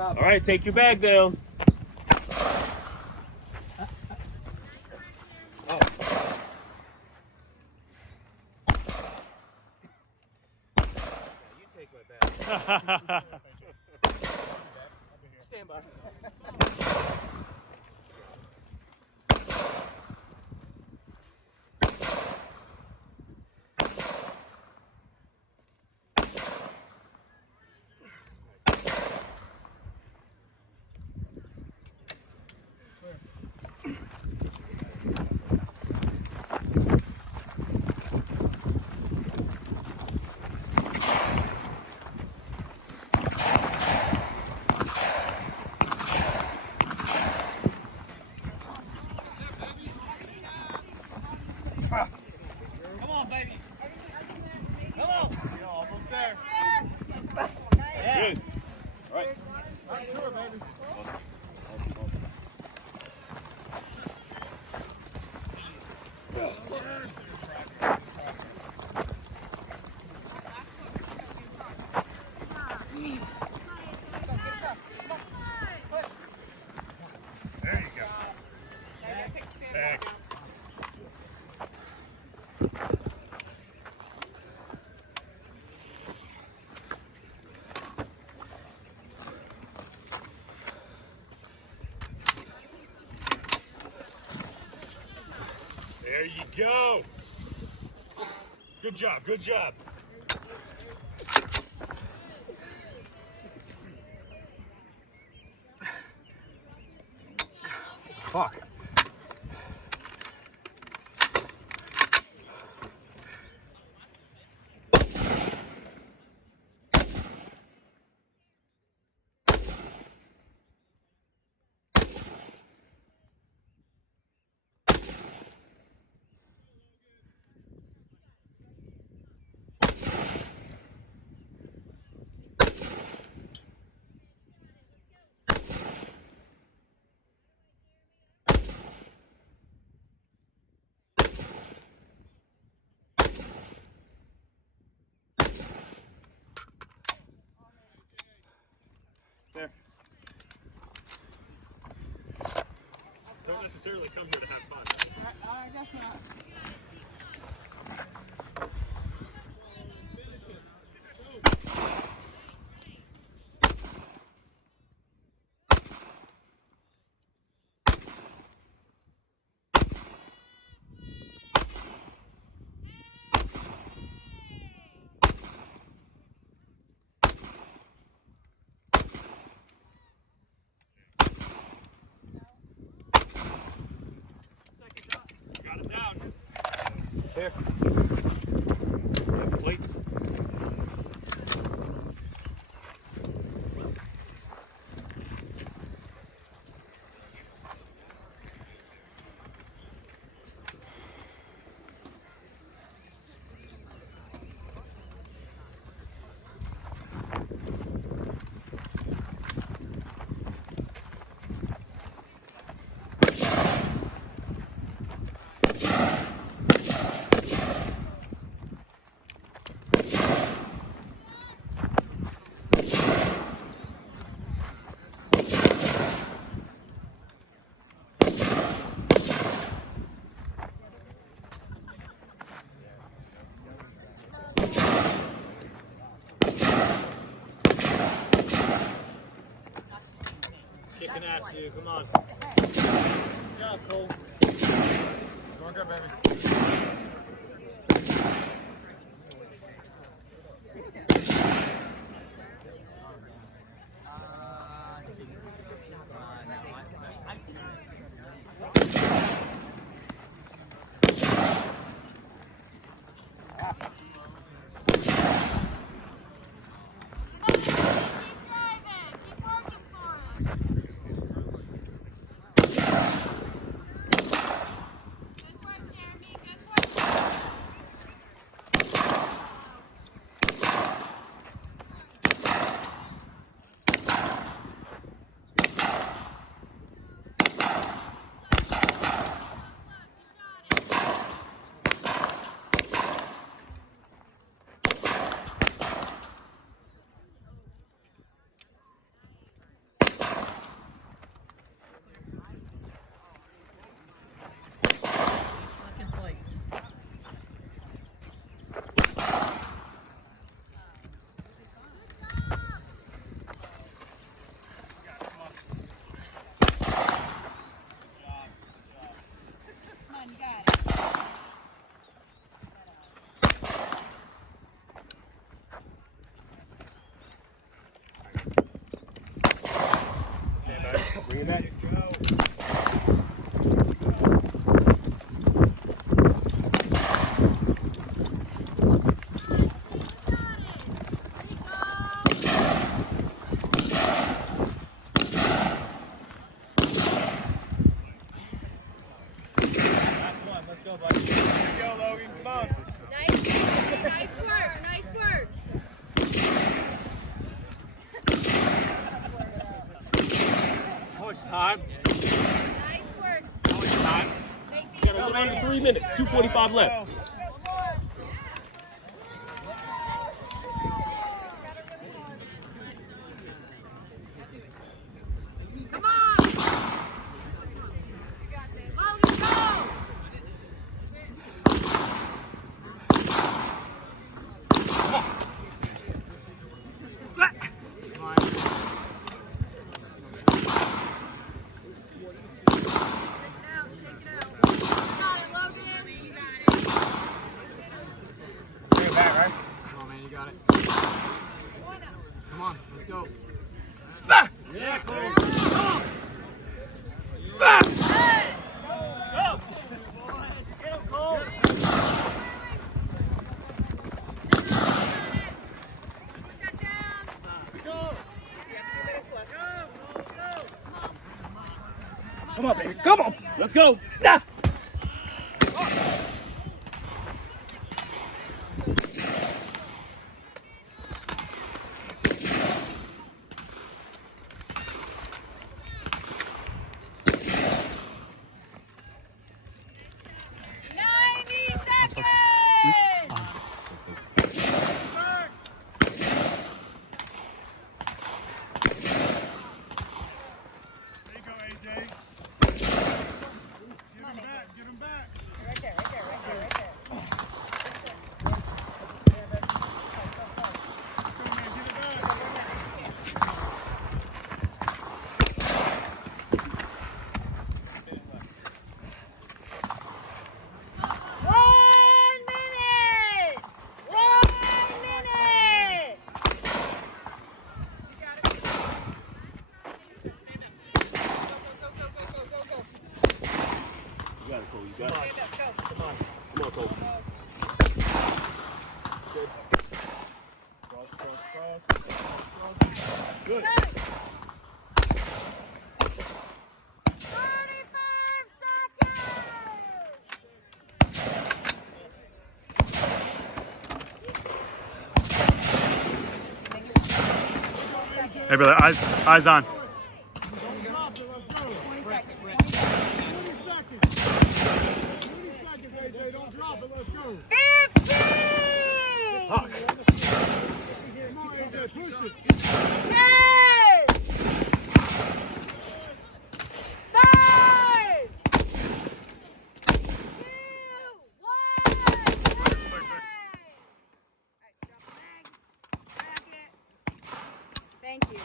job. All right, take your bag down. Oh. You take my bag. Stand by. Come on, baby. Come on. You're almost there. Yeah. Good. All right. Not sure, baby. There you go. Back. There you go. Good job, good job. Fuck. There. Don't necessarily come here to have fun. I guess not. Got him down. There. Plates. Kicking ass, dude. Come on. Good job, Cole. Going good, baby. on, you got it. Stand back. Bring it back. Let's go, buddy. Here you go, Logan. Come on. Nice work, nice work. How much time? Nice work. How much time? Make We got a little under 3 minutes. 2:45 left. Come on! Logan, go! Bring it back, right? Come on, man, you got it. Come on, let's go. Yeah, Cole. Hey! Get him, Cole. Come on, baby. Come on. Let's go. Ah. There you go, AJ. Get him back. Get him back. Right there, right there, right there, right there. Come on, man. Get it back. One minute! You got it, Cole. You got it. Come on, Cole. Good. Cross, cross, cross. Good. 35 seconds! Hey, brother, eyes on. Don't drop it. Let's go. 20 seconds, AJ. Don't drop it. Let's go. 50! Fuck. Come on, AJ. Push it. 10! 5! 2! 1! Alright, drop the bag. Back it. Thank you.